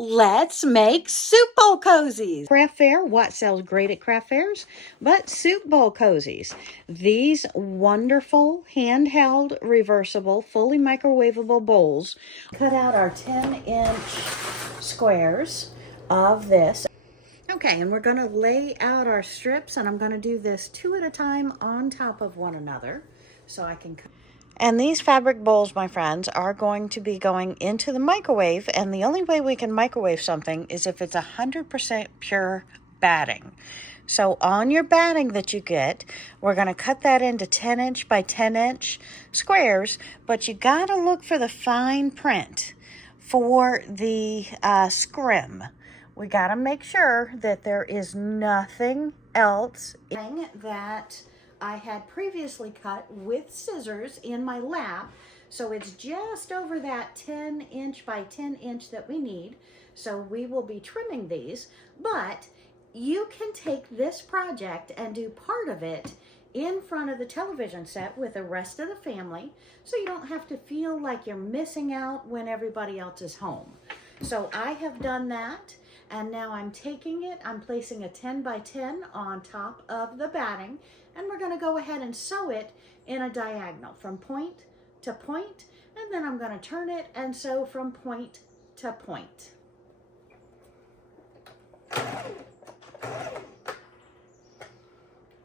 Let's make soup bowl cozies. Craft fair, what sells great at craft fairs? But soup bowl cozies. These wonderful handheld, reversible, fully microwavable bowls. Cut out our 10-inch squares of this. Okay, and we're going to lay out our strips, and I'm going to do this 2 at a time on top of one another so I can cut. And these fabric bowls, my friends, are going to be going into the microwave. And the only way we can microwave something is if it's 100% pure batting. So on your batting that you get, we're going to cut that into 10-inch by 10-inch squares. But you got to look for the fine print for the scrim. We got to make sure that there is nothing else that I had previously cut with scissors in my lap. So it's just over that 10-inch by 10-inch that we need. So we will be trimming these, but you can take this project and do part of it in front of the television set with the rest of the family, so you don't have to feel like you're missing out when everybody else is home. So I have done that. And now I'm taking it, I'm placing a 10 by 10 on top of the batting, and we're going to go ahead and sew it in a diagonal from point to point, and then I'm going to turn it and sew from point to point.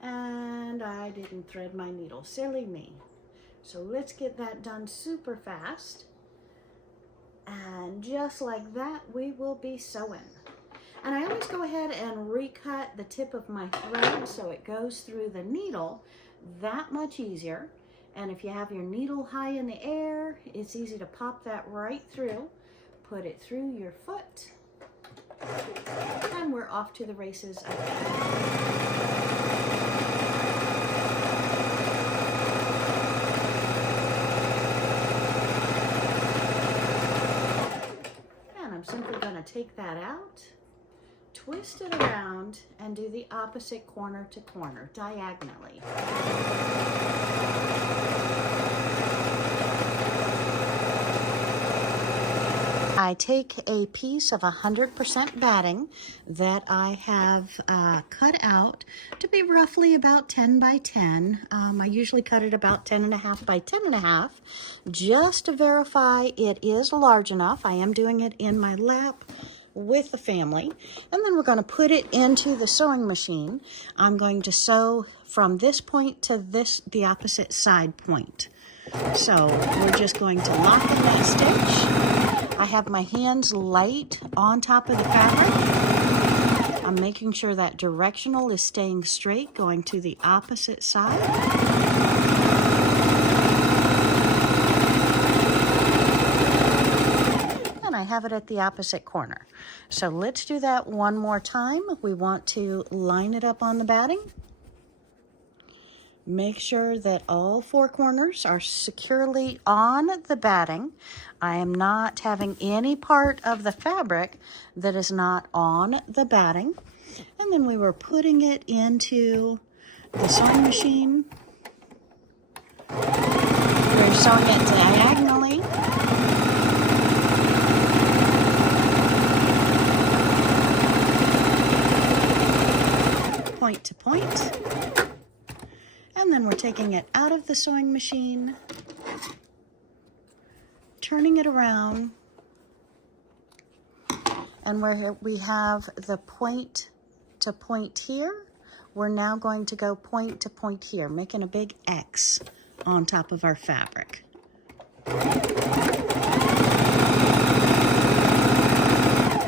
And I didn't thread my needle, silly me. So let's get that done super fast. And just like that, we will be sewing. And I always go ahead and recut the tip of my thread so it goes through the needle that much easier. And if you have your needle high in the air, it's easy to pop that right through. Put it through your foot. And we're off to the races again. I'm simply going to take that out, twist it around, and do the opposite corner to corner, diagonally. I take a piece of 100% batting that I have cut out to be roughly about 10 by 10. I usually cut it about 10.5 by 10.5 just to verify it is large enough. I am doing it in my lap with the family. And then we're going to put it into the sewing machine. I'm going to sew from this point to the opposite side point. So we're just going to lock in that stitch. I have my hands light on top of the fabric. I'm making sure that directional is staying straight, going to the opposite side. And I have it at the opposite corner. So let's do that one more time. We want to line it up on the batting. Make sure that all 4 corners are securely on the batting. I am not having any part of the fabric that is not on the batting. And then we were putting it into the sewing machine. We're sewing it diagonally. Point to point. And then we're taking it out of the sewing machine, turning it around, and where we have the point to point here, we're now going to go point to point here, making a big X on top of our fabric.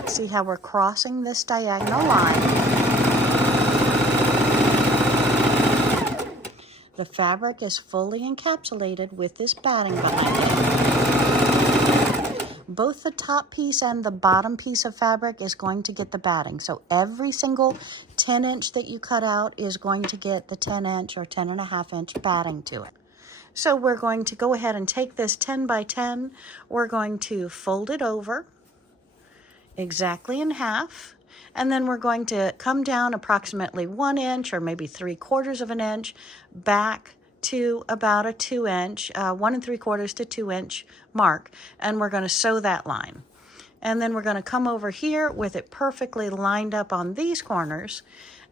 See how we're crossing this diagonal line? The fabric is fully encapsulated with this batting behind it. Both the top piece and the bottom piece of fabric is going to get the batting. So every single 10-inch that you cut out is going to get the 10-inch or 10.5-inch batting to it. So we're going to go ahead and take this 10 by 10. We're going to fold it over exactly in half. And then we're going to come down approximately 1 inch or maybe 3/4 of an inch back to about a 2-inch, 1 3/4 to 2-inch mark. And we're going to sew that line. And then we're going to come over here with it perfectly lined up on these corners,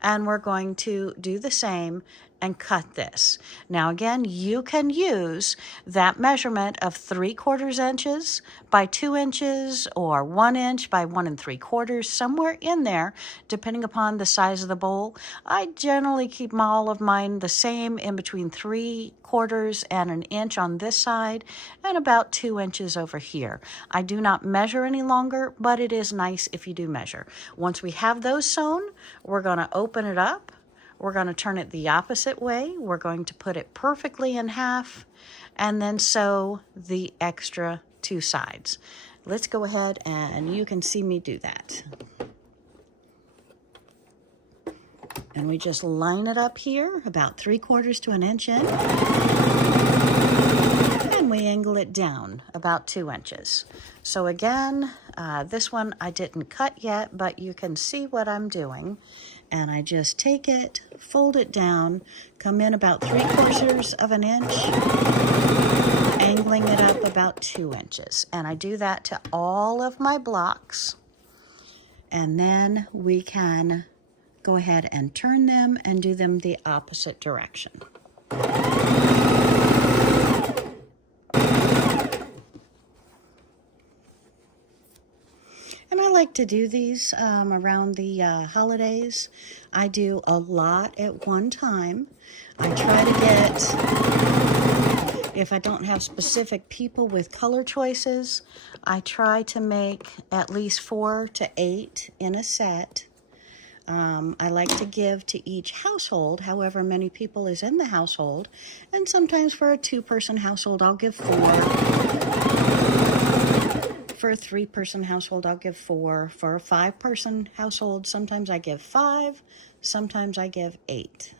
and we're going to do the same and cut this. Now again, you can use that measurement of 3/4 inches by 2 inches or 1 inch by 1 3/4, somewhere in there, depending upon the size of the bowl. I generally keep all of mine the same, in between 3/4 and 1 inch on this side and about 2 inches over here. I do not measure any longer, but it is nice if you do measure. Once we have those sewn, we're going to open it up. We're going to turn it the opposite way. We're going to put it perfectly in half and then sew the extra 2 sides. Let's go ahead and you can see me do that. And we just line it up here about 3/4 to 1 inch in. And we angle it down about 2 inches. So again, this one I didn't cut yet, but you can see what I'm doing. And I just take it, fold it down, come in about 3/4 of an inch, angling it up about 2 inches. And I do that to all of my blocks. And then we can go ahead and turn them and do them the opposite direction. And I like to do these around the holidays. I do a lot at one time. I try to get, if I don't have specific people with color choices, I try to make at least 4 to 8 in a set. I like to give to each household, however many people is in the household. And sometimes for a 2-person household, I'll give 4. For a 3-person household, I'll give 4. For a 5-person household, sometimes I give 5. Sometimes I give 8.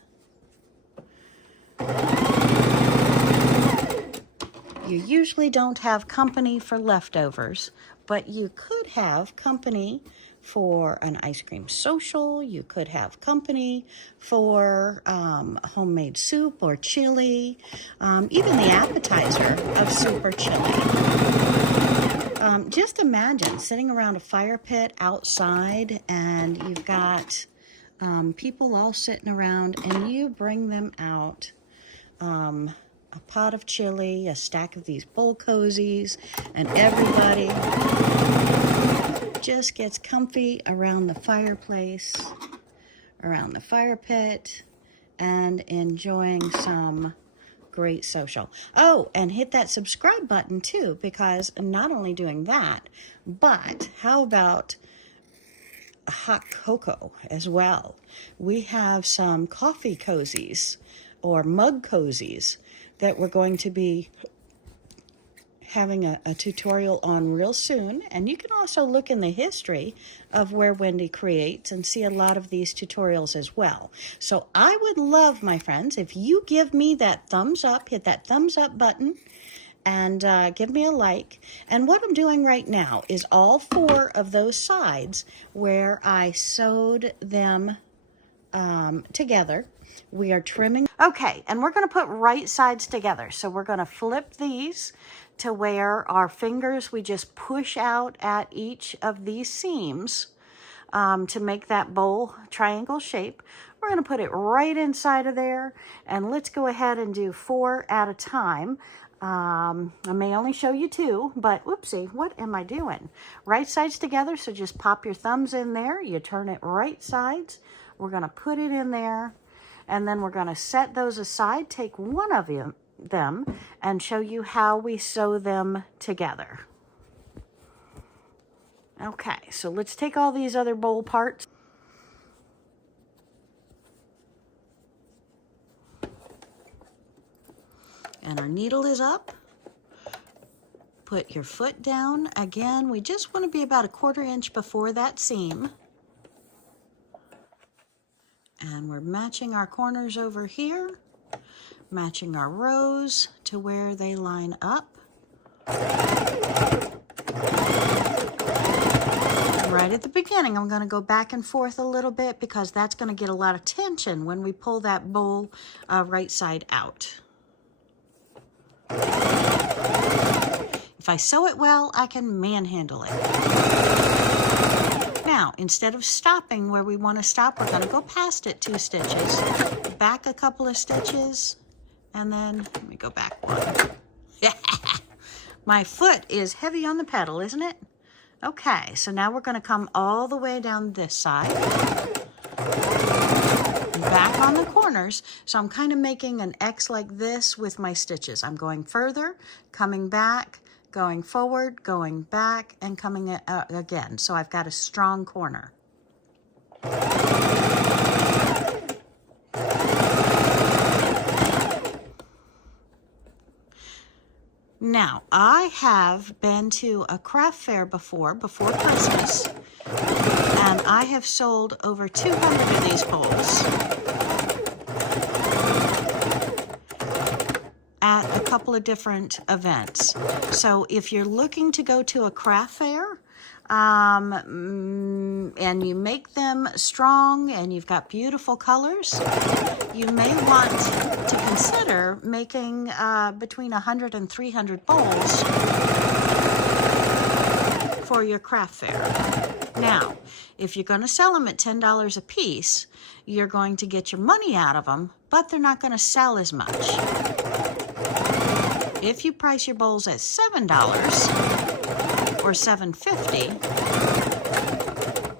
You usually don't have company for leftovers, but you could have company for an ice cream social. You could have company for homemade soup or chili, even the appetizer of soup or chili. Just imagine sitting around a fire pit outside and you've got people all sitting around and you bring them out a pot of chili, a stack of these bowl cozies, and everybody just gets comfy around the fireplace, around the fire pit, and enjoying some great social. Oh, and hit that subscribe button too, because not only doing that, but how about a hot cocoa as well? We have some coffee cozies or mug cozies that we're going to be having a tutorial on real soon. And you can also look in the history of where Wendy creates and see a lot of these tutorials as well. So I would love, my friends, if you give me that thumbs up, hit that thumbs up button, and give me a like. And what I'm doing right now is all 4 of those sides where I sewed them together. We are trimming. Okay, and we're going to put right sides together. So we're going to flip these to where our fingers, we just push out at each of these seams to make that bowl triangle shape. We're going to put it right inside of there, and let's go ahead and do 4 at a time. I may only show you 2, but whoopsie, what am I doing? Right sides together, so just pop your thumbs in there. You turn it right sides. We're going to put it in there, and then we're going to set those aside, take one of them, and show you how we sew them together. Okay, so let's take all these other bowl parts. And our needle is up. Put your foot down. Again, we just want to be about 1/4 inch before that seam. And we're matching our corners over here, matching our rows to where they line up. Right at the beginning, I'm going to go back and forth a little bit because that's going to get a lot of tension when we pull that bowl right side out. If I sew it well, I can manhandle it. Now, instead of stopping where we want to stop, we're going to go past it 2 stitches, back a couple of stitches, and then let me go back 1. My foot is heavy on the pedal, isn't it? Okay, so now we're going to come all the way down this side, back on the corners. So I'm kind of making an X like this with my stitches. I'm going further, coming back, going forward, going back, and coming again. So I've got a strong corner. Now, I have been to a craft fair before Christmas, and I have sold over 200 of these bowls at a couple of different events. So if you're looking to go to a craft fair, and you make them strong and you've got beautiful colors, you may want to consider making between 100 and 300 bowls for your craft fair. Now, if you're going to sell them at $10 a piece, you're going to get your money out of them, but they're not going to sell as much. If you price your bowls at $7 or $7.50,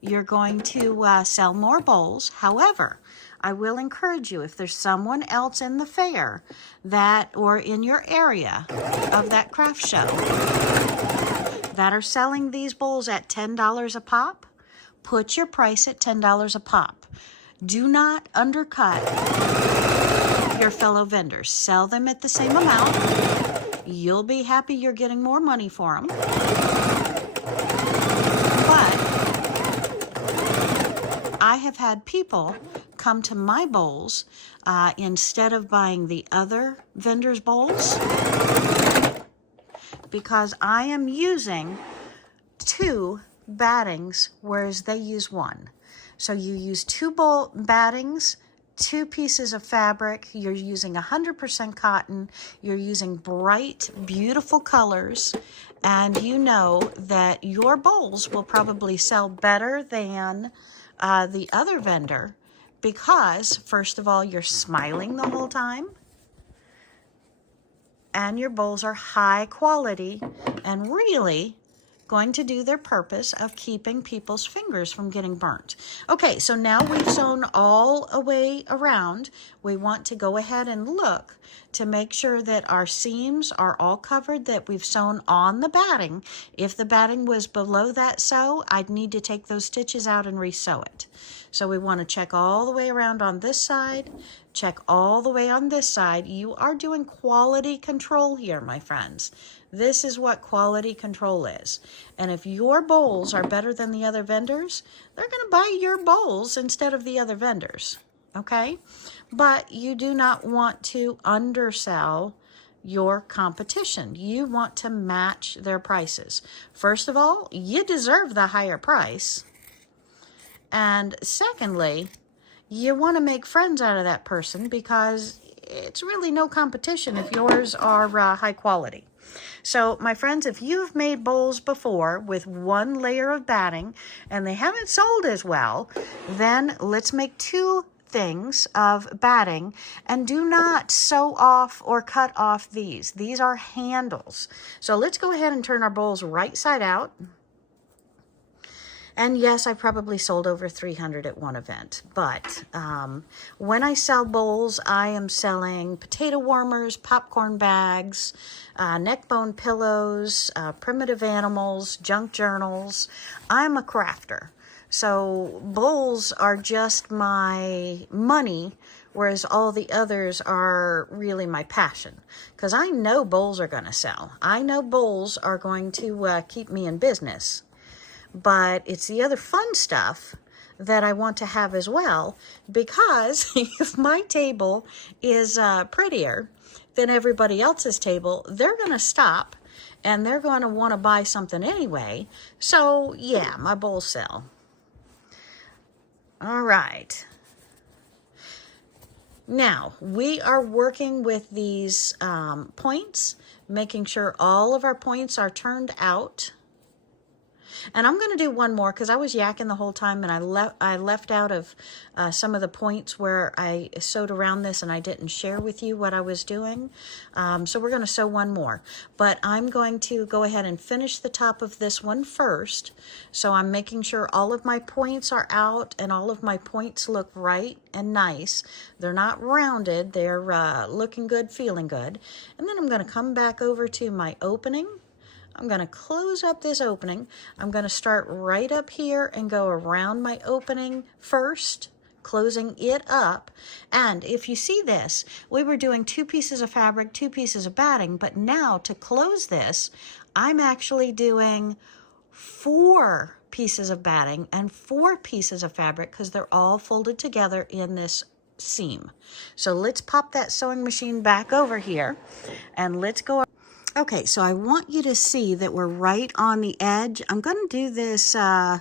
you're going to sell more bowls. However, I will encourage you, if there's someone else in the fair that, or in your area of that craft show, that are selling these bowls at $10 a pop, put your price at $10 a pop. Do not undercut your fellow vendors. Sell them at the same amount. You'll be happy you're getting more money for them. But I have had people come to my bowls instead of buying the other vendors' bowls, because I am using 2 battings, whereas they use 1. So you use 2 bowl battings, 2 pieces of fabric, you're using 100% cotton, you're using bright, beautiful colors, and you know that your bowls will probably sell better than the other vendor, because, first of all, you're smiling the whole time, and your bowls are high quality and really going to do their purpose of keeping people's fingers from getting burnt. Okay, so now we've sewn all the way around. We want to go ahead and look to make sure that our seams are all covered, that we've sewn on the batting. If the batting was below that sew, I'd need to take those stitches out and re-sew it. So we want to check all the way around on this side, check all the way on this side. You are doing quality control here, my friends. This is what quality control is. And if your bowls are better than the other vendors, they're going to buy your bowls instead of the other vendors, okay? But you do not want to undersell your competition. You want to match their prices. First of all, you deserve the higher price. And secondly, you want to make friends out of that person, because it's really no competition if yours are high quality. So, my friends, if you've made bowls before with 1 layer of batting and they haven't sold as well, then let's make 2 things of batting, and do not sew off or cut off these. These are handles. So let's go ahead and turn our bowls right side out. And yes, I probably sold over 300 at one event, but when I sell bowls, I am selling potato warmers, popcorn bags, neck bone pillows, primitive animals, junk journals. I'm a crafter. So bowls are just my money, whereas all the others are really my passion. Because I know bowls are going to sell. I know bowls are going to keep me in business. But it's the other fun stuff that I want to have as well, because if my table is prettier than everybody else's table, they're going to stop and they're going to want to buy something anyway. So yeah, my bowls sell. All right. Now, we are working with these points, making sure all of our points are turned out. And I'm going to do one more because I was yakking the whole time, and I left out of some of the points where I sewed around this and I didn't share with you what I was doing. So we're going to sew one more. But I'm going to go ahead and finish the top of this one first. So I'm making sure all of my points are out and all of my points look right and nice. They're not rounded. They're looking good, feeling good. And then I'm going to come back over to my opening. I'm going to close up this opening. I'm going to start right up here and go around my opening first, closing it up. And if you see this, we were doing 2 pieces of fabric, 2 pieces of batting, but now to close this, I'm actually doing 4 pieces of batting and 4 pieces of fabric because they're all folded together in this seam. So let's pop that sewing machine back over here and let's go. Okay, so I want you to see that we're right on the edge. I'm going to do this, I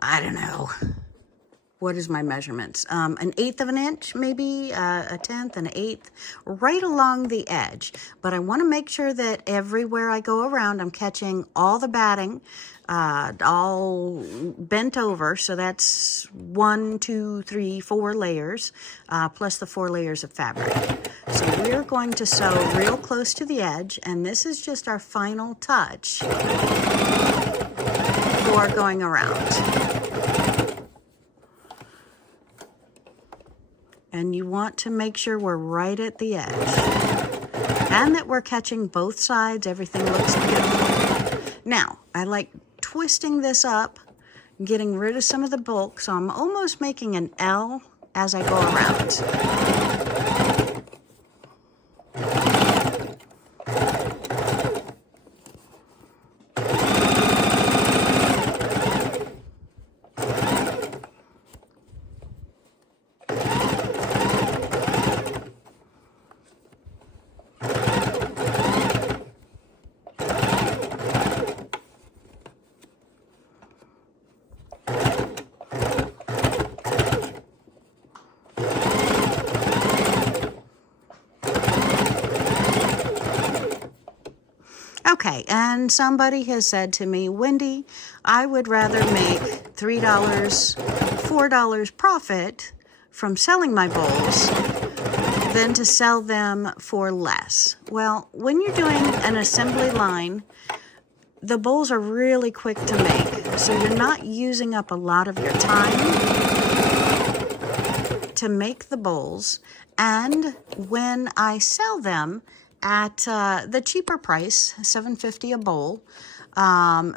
don't know, what is my measurements? 1/8 of an inch, maybe a 1/10, an 1/8, right along the edge. But I want to make sure that everywhere I go around, I'm catching all the batting, all bent over. So that's 1, 2, 3, 4 layers, plus the 4 layers of fabric. So we're going to sew real close to the edge, and this is just our final touch for going around. And you want to make sure we're right at the edge and that we're catching both sides. Everything looks beautiful. Now, I like twisting this up, getting rid of some of the bulk, so I'm almost making an L as I go around. Okay, and somebody has said to me, Wendy, I would rather make $3, $4 profit from selling my bowls than to sell them for less. Well, when you're doing an assembly line, the bowls are really quick to make, so you're not using up a lot of your time to make the bowls. And when I sell them at the cheaper price, $7.50 a bowl,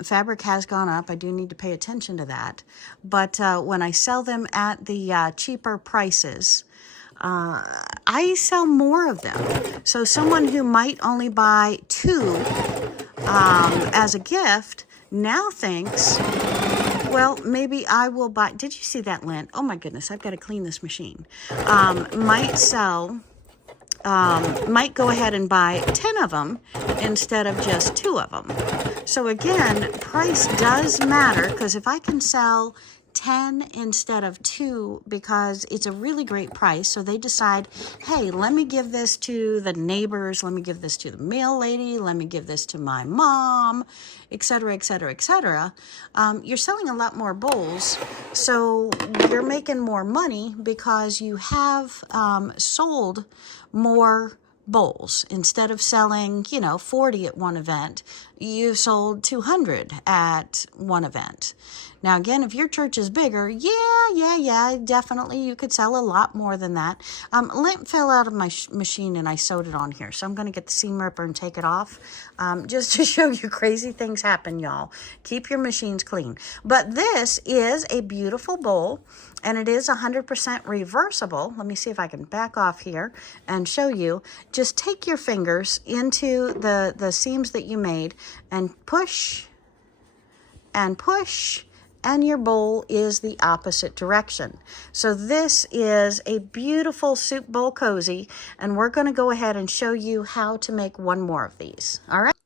fabric has gone up. I do need to pay attention to that. But when I sell them at the cheaper prices, I sell more of them. So someone who might only buy 2 as a gift now thinks, well, maybe I will buy. Did you see that lint? Oh my goodness, I've got to clean this machine. Might go ahead and buy 10 of them instead of just 2 of them. So again, price does matter, because if I can sell 10 instead of 2 because it's a really great price, so they decide, hey, let me give this to the neighbors, let me give this to the mail lady, let me give this to my mom, etc., etc., etc. You're selling a lot more bowls, so you're making more money because you have sold more bowls. Instead of selling, 40 at one event, you sold 200 at one event. Now, again, if your church is bigger, yeah, definitely you could sell a lot more than that. Lint fell out of my machine and I sewed it on here, so I'm going to get the seam ripper and take it off, just to show you crazy things happen, y'all. Keep your machines clean. But this is a beautiful bowl, and it is 100% reversible. Let me see if I can back off here and show you. Just take your fingers into the seams that you made and push and push, and your bowl is the opposite direction. So this is a beautiful soup bowl cozy, and we're going to go ahead and show you how to make one more of these. All right.